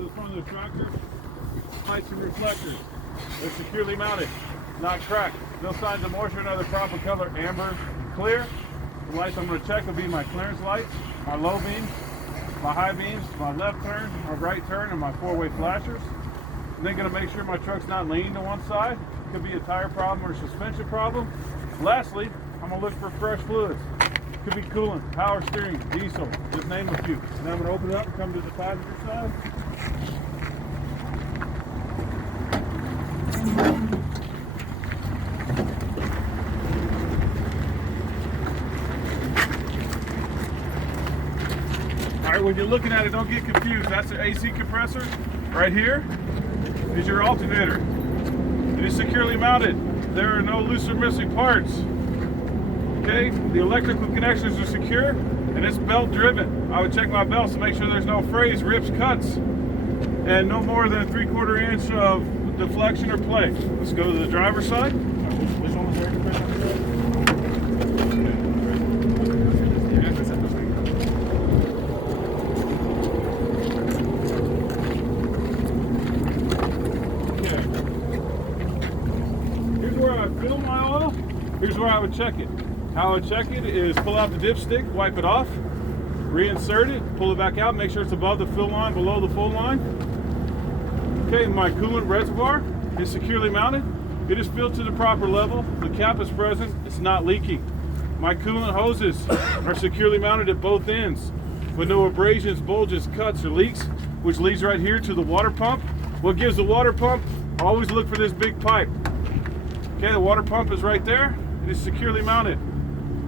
to the front of the tractor. Lights and reflectors. They're securely mounted, not cracked. No signs of moisture, another proper color, amber, clear. The lights I'm going to check will be my clearance lights, my low beams, my high beams, my left turn, my right turn, and my four-way flashers. I'm then going to make sure my truck's not leaning to one side. Could be a tire problem or a suspension problem. Lastly, I'm going to look for fresh fluids. Could be coolant, power steering, diesel, just name a few. And I'm going to open it up and come to the passenger side. All right, when you're looking at it, don't get confused. That's an AC compressor. Right here is your alternator. It is securely mounted. There are no loose or missing parts. Okay, the electrical connections are secure and it's belt driven. I would check my belts to make sure there's no frays, rips, cuts, and no more than a 3/4 inch of deflection or play. Let's go to the driver's side. Which one was there? Here's where I fill my oil. Here's where I would check it. How I would check it is pull out the dipstick, wipe it off, reinsert it, pull it back out, make sure it's above the fill line, below the full line. Okay, my coolant reservoir is securely mounted. It is filled to the proper level. The cap is present. It's not leaking. My coolant hoses are securely mounted at both ends with no abrasions, bulges, cuts, or leaks, which leads right here to the water pump. What gives the water pump? Always look for this big pipe. Okay, the water pump is right there. It is securely mounted.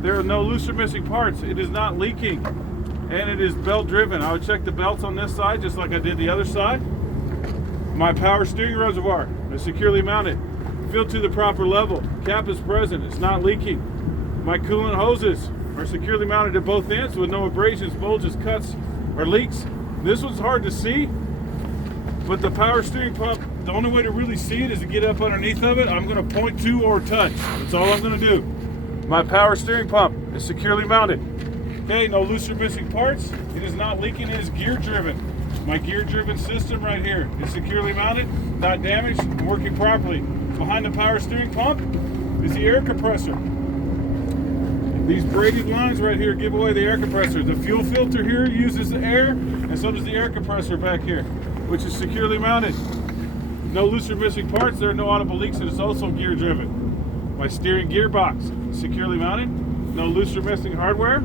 There are no loose or missing parts. It is not leaking, and it is belt driven. I would check the belts on this side just like I did the other side. My power steering reservoir is securely mounted, filled to the proper level. Cap is present. It's not leaking. My coolant hoses are securely mounted at both ends with no abrasions, bulges, cuts, or leaks. This one's hard to see, but the power steering pump, the only way to really see it is to get up underneath of it. I'm going to point to or touch. That's all I'm going to do. My power steering pump is securely mounted. Okay, no loose or missing parts. It is not leaking. It is gear driven. My gear driven system right here is securely mounted, not damaged, and working properly. Behind the power steering pump is the air compressor. These braided lines right here give away the air compressor. The fuel filter here uses the air, and so does the air compressor back here, which is securely mounted. No loose or missing parts. There are no audible leaks. It is also gear driven. My steering gearbox is securely mounted. No loose or missing hardware.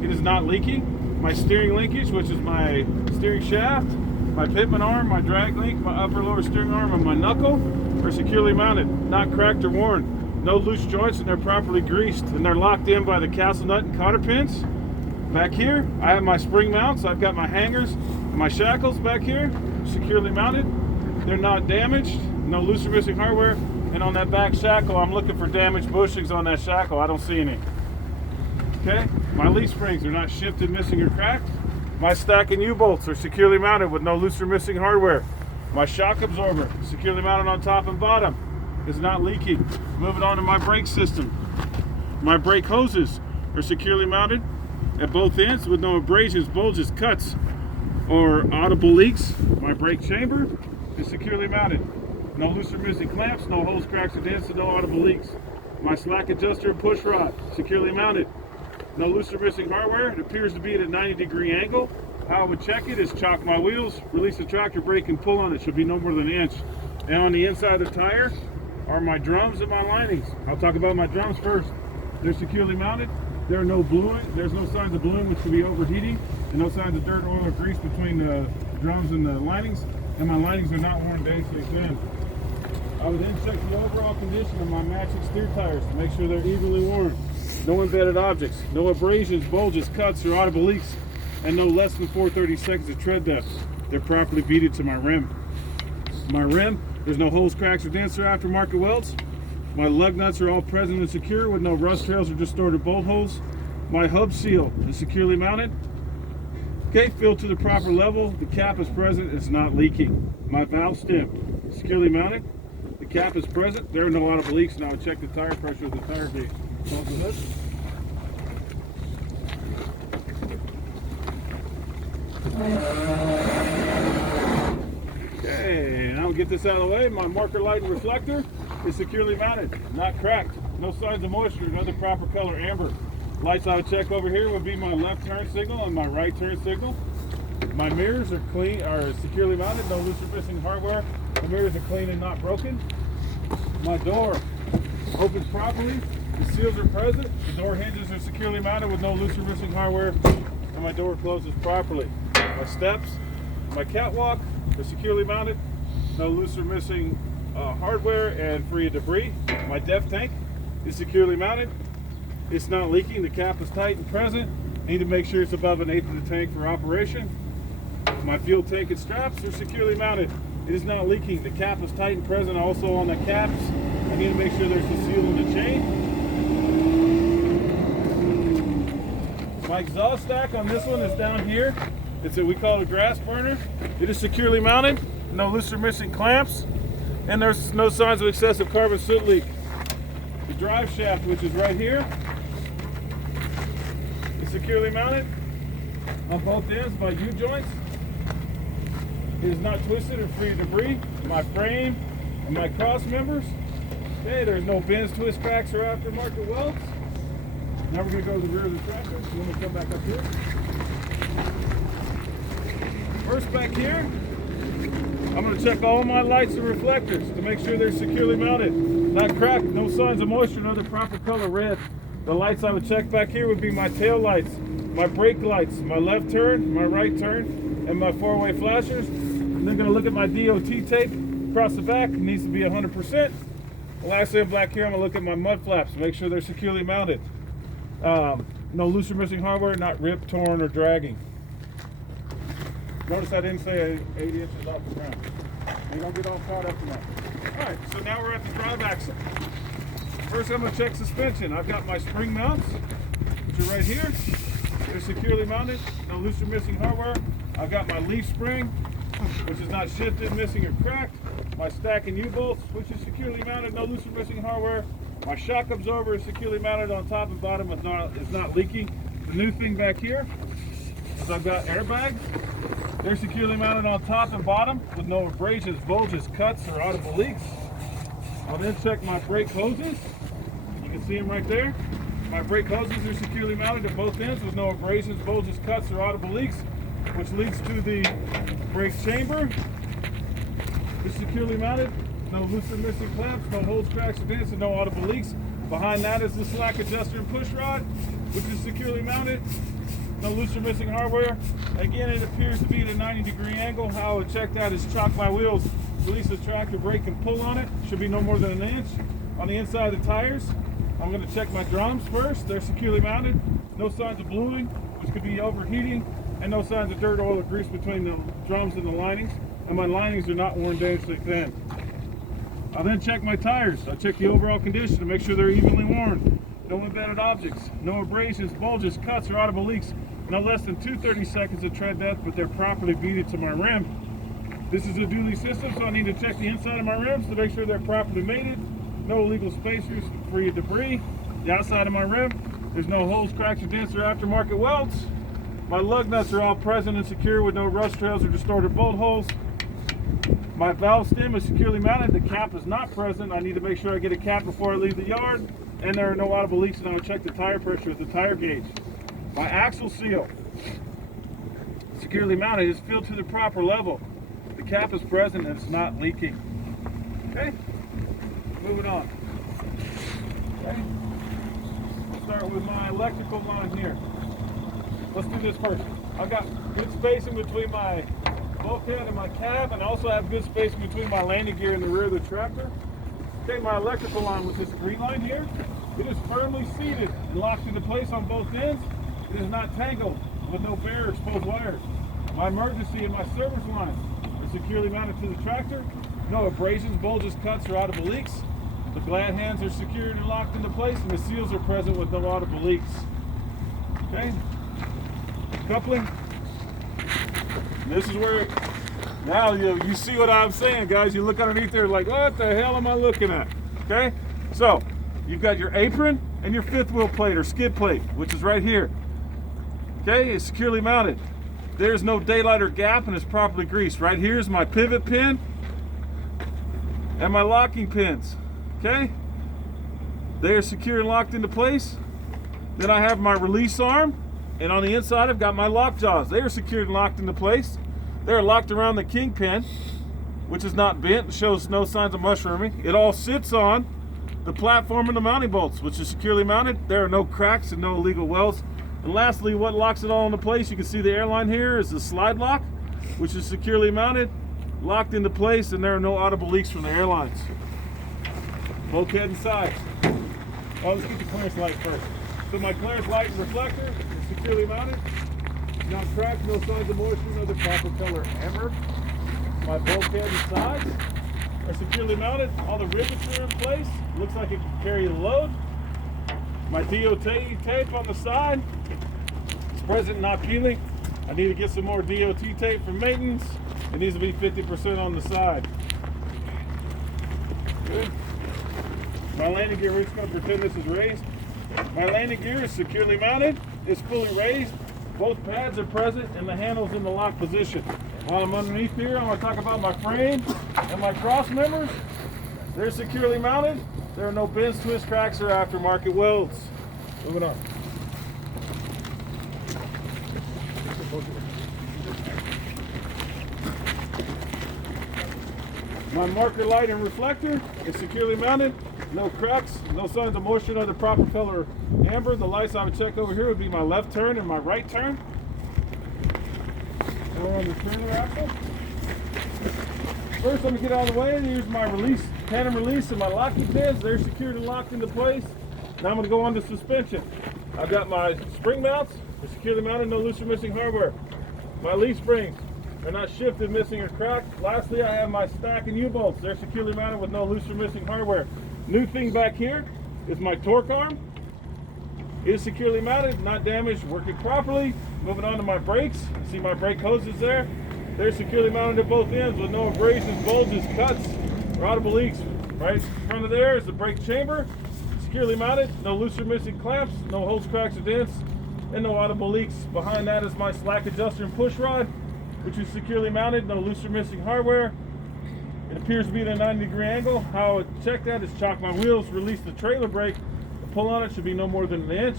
It is not leaking. My steering linkage, which is my steering shaft, my pitman arm, my drag link, my upper lower steering arm, and my knuckle are securely mounted, not cracked or worn. No loose joints, and they're properly greased, and they're locked in by the castle nut and cotter pins. Back here, I have my spring mounts. I've got my hangers, and my shackles back here, securely mounted. They're not damaged, no loose or missing hardware. And on that back shackle, I'm looking for damaged bushings on that shackle. I don't see any. Okay, my leaf springs are not shifted, missing, or cracked. My stacking U-bolts are securely mounted with no loose or missing hardware. My shock absorber, securely mounted on top and bottom, is not leaking. Moving on to my brake system. My brake hoses are securely mounted at both ends with no abrasions, bulges, cuts, or audible leaks. My brake chamber is securely mounted. No loose or missing clamps, no holes, cracks, or dents, and no audible leaks. My slack adjuster and push rod, securely mounted. No loose or missing hardware. It appears to be at a 90-degree angle. How I would check it is chalk my wheels, release the tractor brake, and pull on it. Should be no more than an inch. And on the inside of the tire are my drums and my linings. I'll talk about my drums first. They're securely mounted. There are no bluing. There's no signs of bluing, which could be overheating, and no signs of dirt, oil, or grease between the drums and the linings. And my linings are not worn dangerously thin. I would then check the overall condition of my matching steer tires to make sure they're evenly worn. No embedded objects, no abrasions, bulges, cuts, or audible leaks, and no less than 4/32 of tread depth. They're properly beaded to my rim. My rim, there's no holes, cracks, or dents or aftermarket welds. My lug nuts are all present and secure with no rust trails or distorted bolt holes. My hub seal is securely mounted. Okay, filled to the proper level. The cap is present, it's not leaking. My valve stem is securely mounted. The cap is present. There are no audible leaks, and I would check the tire pressure with the tire gauge. Close the hood. get this out of the way, my marker light and reflector is securely mounted, not cracked. No signs of moisture, another proper color, amber. Lights I would check over here would be my left turn signal and my right turn signal. My mirrors are clean, are securely mounted, no loose or missing hardware. The mirrors are clean and not broken. My door opens properly, the seals are present, the door hinges are securely mounted with no loose or missing hardware, and my door closes properly. My steps, my catwalk are securely mounted, no loose or missing hardware and free of debris. My depth tank is securely mounted. It's not leaking, the cap is tight and present. Need to make sure it's above 1/8 of the tank for operation. My fuel tank and straps are securely mounted. It is not leaking, the cap is tight and present. Also on the caps, I need to make sure there's a seal in the chain. My exhaust stack on this one is down here. It's we call it a grass burner. It is securely mounted, no loose or missing clamps, and there's no signs of excessive carbon soot leak. The drive shaft, which is right here, is securely mounted on both ends by U-joints. It is not twisted or free of debris. My frame and my cross members. Okay, there's no bends, twists, cracks, or aftermarket welds. Now we're going to go to the rear of the tractor. So let me come back up here. First back here, I'm going to check all my lights and reflectors to make sure they're securely mounted. Not cracked, no signs of moisture, another proper color, red. The lights I would check back here would be my tail lights, my brake lights, my left turn, my right turn, and my four-way flashers. I'm then going to look at my DOT tape across the back. It needs to be 100%. Lastly, back here, I'm going to look at my mud flaps to make sure they're securely mounted. No loose or missing hardware, not ripped, torn, or dragging. Notice I didn't say 8 inches off the ground. You don't get all caught up in that. All right, so now we're at the drive axle. First, I'm going to check suspension. I've got my spring mounts, which are right here. They're securely mounted, no loose or missing hardware. I've got my leaf spring, which is not shifted, missing, or cracked. My stack and U-bolts, which is securely mounted, no loose or missing hardware. My shock absorber is securely mounted on top and bottom, it's not leaking. The new thing back here is I've got airbags. They're securely mounted on top and bottom with no abrasions, bulges, cuts, or audible leaks. I'll then check my brake hoses. You can see them right there. My brake hoses are securely mounted at both ends with no abrasions, bulges, cuts, or audible leaks, which leads to the brake chamber. It's securely mounted, no loose or missing clamps, no holes, cracks, or dents, and no audible leaks. Behind that is the slack adjuster and push rod, which is securely mounted, no loose or missing hardware. Again, it appears to be at a 90-degree angle. How I would check that is chalk my wheels, release the tractor, brake, and pull on it. Should be no more than 1 inch. On the inside of the tires, I'm going to check my drums first. They're securely mounted, no signs of bluing, which could be overheating, and no signs of dirt, oil, or grease between the drums and the linings. And my linings are not worn dangerously thin. I'll then check my tires. I'll check the overall condition to make sure they're evenly worn. No embedded objects, no abrasions, bulges, cuts, or audible leaks. No less than 2/30 seconds of tread depth, but they're properly beaded to my rim. This is a dually system, so I need to check the inside of my rims to make sure they're properly mated. No illegal spacers, free of debris. The outside of my rim, there's no holes, cracks, or dents, or aftermarket welds. My lug nuts are all present and secure with no rust trails or distorted bolt holes. My valve stem is securely mounted. The cap is not present. I need to make sure I get a cap before I leave the yard. And there are no audible leaks, and I'll check the tire pressure with the tire gauge. My axle seal, securely mounted, is filled to the proper level. The cap is present and it's not leaking. Okay, moving on. Okay, we'll start with my electrical line here. Let's do this first. I've got good spacing between my bulkhead and my cab, and also have good spacing between my landing gear and the rear of the tractor. Okay, my electrical line with this green line here, it is firmly seated and locked into place on both ends. It is not tangled with no bare or exposed wires. My emergency and my service lines are securely mounted to the tractor. No abrasions, bulges, cuts, or audible leaks. The glad hands are secured and locked into place, and the seals are present with no audible leaks. Okay, coupling. This is where, now you see what I'm saying, guys. You look underneath there like, what the hell am I looking at? Okay, so you've got your apron and your fifth wheel plate or skid plate, which is right here. Okay, it's securely mounted. There's no daylight or gap, and it's properly greased. Right here is my pivot pin and my locking pins. Okay? They are secure and locked into place. Then I have my release arm, and on the inside I've got my lock jaws. They are secured and locked into place. They are locked around the kingpin, which is not bent, shows no signs of mushrooming. It all sits on the platform and the mounting bolts, which is securely mounted. There are no cracks and no illegal welds. And lastly, what locks it all into place, you can see the airline here is the slide lock, which is securely mounted, locked into place, and there are no audible leaks from the airlines. Bulkhead and sides. Oh, let's get the clearance light first. So my clearance light and reflector is securely mounted. Not cracked, no signs of moisture, no the proper color amber. My bulkhead and sides are securely mounted. All the rivets are in place. Looks like it can carry the load. My DOT tape on the side is present, not peeling. I need to get some more DOT tape for maintenance. It needs to be 50% on the side. Good. My landing gear, we're just going to pretend this is raised. My landing gear is securely mounted. It's fully raised. Both pads are present and the handle's in the lock position. While I'm underneath here, I'm going to talk about my frame and my cross members. They're securely mounted. There are no bends, twists, cracks, or aftermarket welds. Moving on. My marker light and reflector is securely mounted. No cracks, no signs of moisture, no the proper color amber. The lights I would check over here would be my left turn and my right turn. Now we're on the trailer axle. First, let me get out of the way and use my release, tandem release, and my locking pins. They're secured and locked into place. Now I'm going to go on to suspension. I've got my spring mounts. They're securely mounted, no loose or missing hardware. My leaf springs are not shifted, missing, or cracked. Lastly, I have my stack and U-bolts. They're securely mounted with no loose or missing hardware. New thing back here is my torque arm. It is securely mounted, not damaged, working properly. Moving on to my brakes. See my brake hoses there? They're securely mounted at both ends with no abrasions, bulges, cuts, or audible leaks. Right in front of there is the brake chamber. Securely mounted, no loose or missing clamps, no holes, cracks, or dents, and no audible leaks. Behind that is my slack adjuster and push rod, which is securely mounted, no loose or missing hardware. It appears to be at a 90-degree angle. How I would check that is chock my wheels, release the trailer brake. The pull on it should be no more than 1 inch.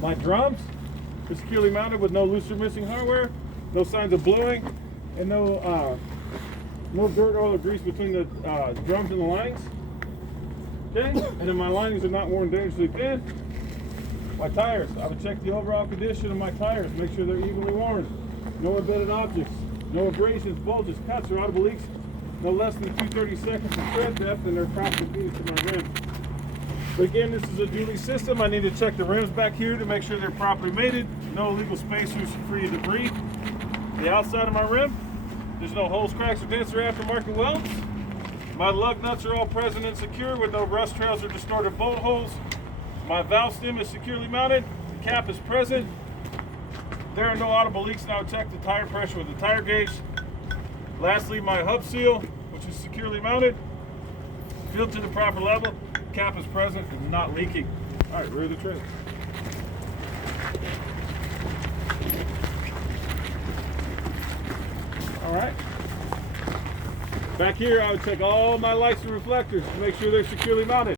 My drums are securely mounted with no loose or missing hardware, no signs of bluing, and no dirt, oil, or grease between the drums and the linings. Okay, and then my linings are not worn dangerously thin. My tires, I would check the overall condition of my tires, make sure they're evenly worn. No embedded objects, no abrasions, bulges, cuts, or audible leaks, no less than 2/32 of tread depth, and they're properly fitted to my rim. But again, this is a dually system. I need to check the rims back here to make sure they're properly mated. No illegal spacers free of debris. The outside of my rim, there's no holes, cracks, or dents, or aftermarket welds. My lug nuts are all present and secure with no rust trails or distorted bolt holes. My valve stem is securely mounted. The cap is present. There are no audible leaks, and I would check the tire pressure with the tire gauge. Lastly, my hub seal, which is securely mounted, filled to the proper level. Cap is present and not leaking. All right, rear of the trailer. All right. Back here, I would check all my lights and reflectors to make sure they're securely mounted.